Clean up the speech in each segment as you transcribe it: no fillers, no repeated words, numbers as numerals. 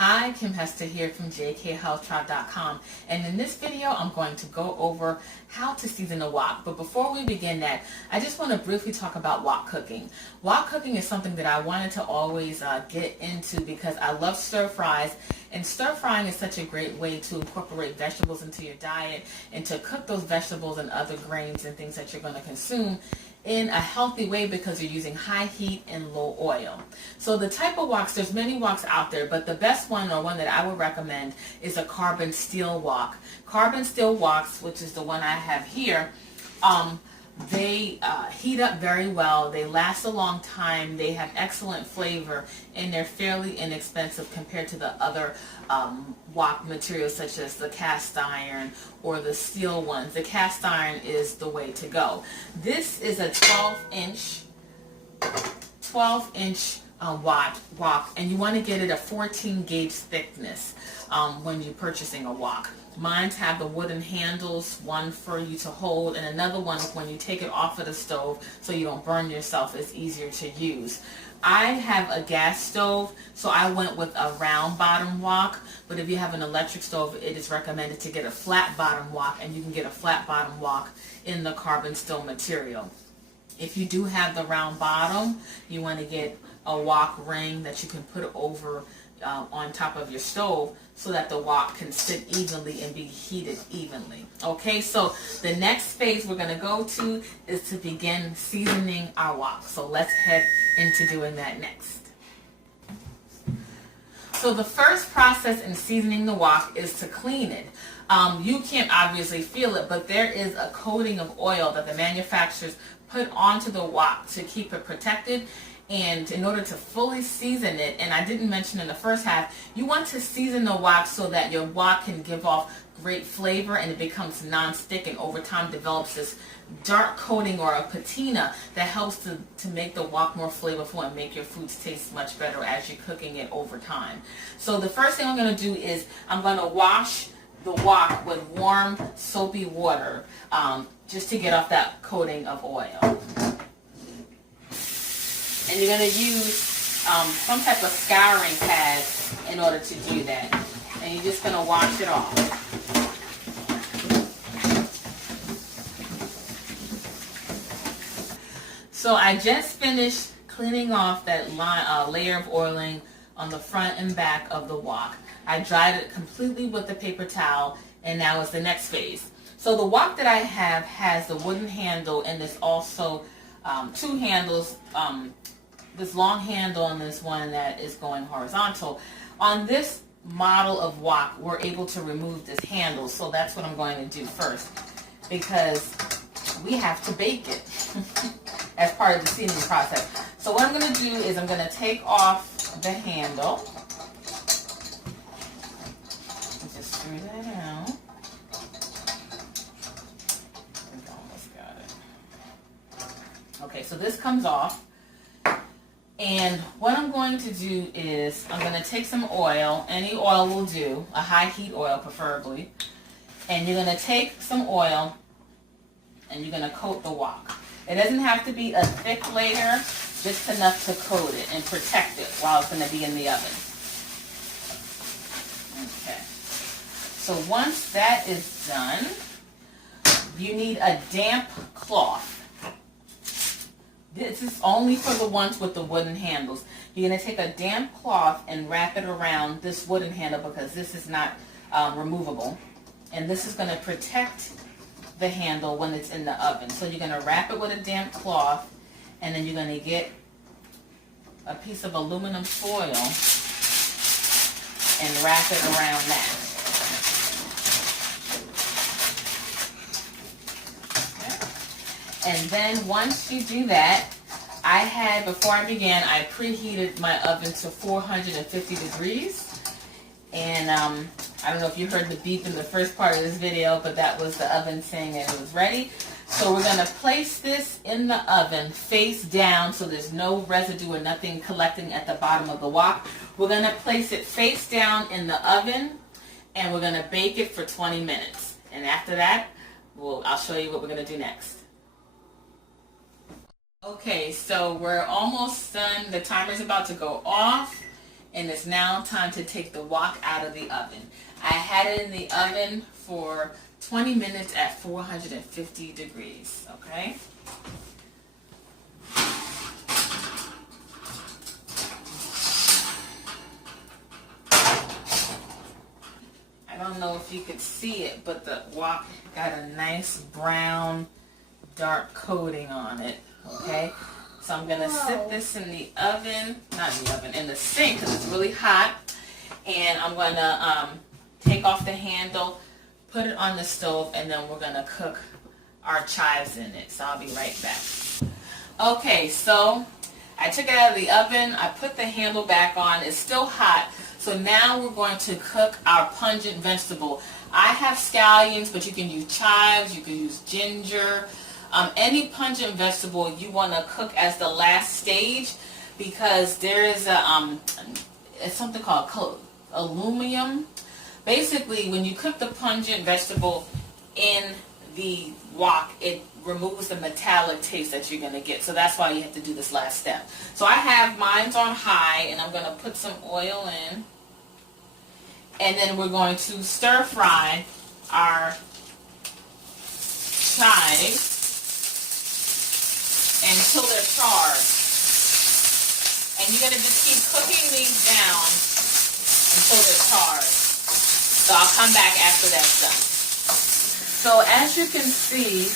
Hi, Kim Hester here from jkhealthtribe.com, and in this video I'm going to go over how to season a wok. But before we begin that, I just want to briefly talk about wok cooking. Wok cooking is something that I wanted to always get into because I love stir fries, and stir frying is such a great way to incorporate vegetables into your diet and to cook those vegetables and other grains and things that you're going to consume in a healthy way because you're using high heat and low oil. So the type of woks, there's many woks out there, but the best one, or one that I would recommend, is a carbon steel wok. Carbon steel woks, which is the one I have here, they heat up very well, they last a long time, they have excellent flavor, and they're fairly inexpensive compared to the other wok materials such as the cast iron or the steel ones. The cast iron is the way to go. This is a 12-inch wok, and you want to get it a 14 gauge thickness when you're purchasing a wok. Mine have the wooden handles, one for you to hold and another one when you take it off of the stove so you don't burn yourself. It's easier to use. I have a gas stove, so I went with a round bottom wok, but if you have an electric stove, it is recommended to get a flat bottom wok, and you can get a flat bottom wok in the carbon steel material. If you do have the round bottom, you want to get a wok ring that you can put over on top of your stove so that the wok can sit evenly and be heated evenly. Okay, so the next phase we're going to go to is to begin seasoning our wok. So let's head into doing that next. So the first process in seasoning the wok is to clean it. You can't obviously feel it, but there is a coating of oil that the manufacturers put onto the wok to keep it protected. And in order to fully season it, and I didn't mention in the first half, you want to season the wok so that your wok can give off great flavor and it becomes non-stick, and over time develops this dark coating or a patina that helps to make the wok more flavorful and make your foods taste much better as you're cooking it over time. So the first thing I'm going to do is I'm going to wash the wok with warm soapy water just to get off that coating of oil. And you're going to use some type of scouring pad in order to do that. And you're just going to wash it off. So I just finished cleaning off that layer of oiling on the front and back of the wok. I dried it completely with the paper towel, and now is the next phase. So the wok that I have has the wooden handle, and there's also two handles, this long handle and this one that is going horizontal. On this model of wok, we're able to remove this handle, so that's what I'm going to do first, because we have to bake it as part of the seasoning process. So what I'm going to do is I'm going to take off the handle. Just screw that out. Almost got it. Okay, so this comes off. And what I'm going to do is I'm going to take some oil, any oil will do, a high heat oil preferably, and you're going to take some oil and you're going to coat the wok. It doesn't have to be a thick layer, just enough to coat it and protect it while it's going to be in the oven. Okay. So once that is done, you need a damp cloth. This is only for the ones with the wooden handles. You're going to take a damp cloth and wrap it around this wooden handle because this is not removable. And this is going to protect the handle when it's in the oven. So you're going to wrap it with a damp cloth, and then you're going to get a piece of aluminum foil and wrap it around that. And then once you do that, before I began, I preheated my oven to 450 degrees. And I don't know if you heard the beep in the first part of this video, but that was the oven saying that it was ready. So we're going to place this in the oven face down so there's no residue or nothing collecting at the bottom of the wok. We're going to place it face down in the oven, and we're going to bake it for 20 minutes. And after that, I'll show you what we're going to do next. Okay, so we're almost done. The timer's about to go off, and it's now time to take the wok out of the oven. I had it in the oven for 20 minutes at 450 degrees, okay? I don't know if you could see it, but the wok got a nice brown, dark coating on it, okay? So I'm going to sit this in the oven, not in the oven, in the sink because it's really hot. And I'm going to take off the handle, put it on the stove, and then we're going to cook our chives in it. So I'll be right back. Okay, so I took it out of the oven. I put the handle back on. It's still hot. So now we're going to cook our pungent vegetable. I have scallions, but you can use chives, you can use ginger. Any pungent vegetable you want to cook as the last stage, because there is it's something called aluminum. Basically, when you cook the pungent vegetable in the wok, it removes the metallic taste that you're going to get. So that's why you have to do this last step. So I have mine on high, and I'm going to put some oil in. And then we're going to stir fry our chives until they're charred. And you're going to just keep cooking these down until they're charred. So I'll come back after that's done. So as you can see,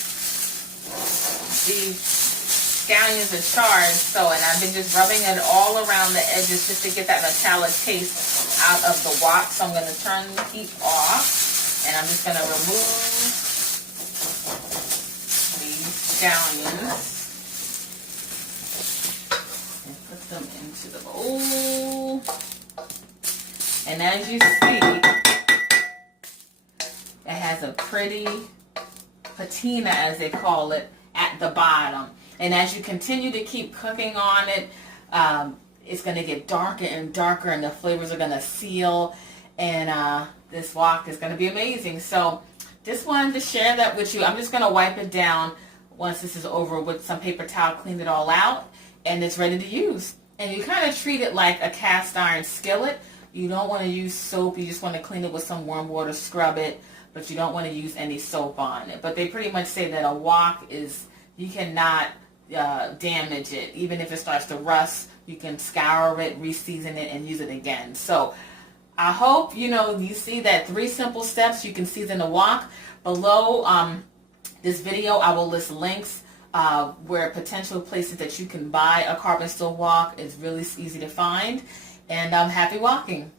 the scallions are charred. So, and I've been just rubbing it all around the edges just to get that metallic taste out of the wok. So I'm going to turn the heat off, and I'm just going to remove these scallions and put them into the bowl. And as you see, it has a pretty patina, as they call it, at the bottom. And as you continue to keep cooking on it, it's going to get darker and darker, and the flavors are going to seal, and this wok is going to be amazing. So just wanted to share that with you. I'm just going to wipe it down once this is over with some paper towel, clean it all out, and it's ready to use. And you kind of treat it like a cast iron skillet. You don't want to use soap. You just want to clean it with some warm water, scrub it, but you don't want to use any soap on it. But they pretty much say that a wok is, you cannot damage it. Even if it starts to rust, you can scour it, re-season it, and use it again. So I hope you see that 3 simple steps you can season a wok. Below this video, I will list links where potential places that you can buy a carbon stove wok. It's really easy to find. And happy woking.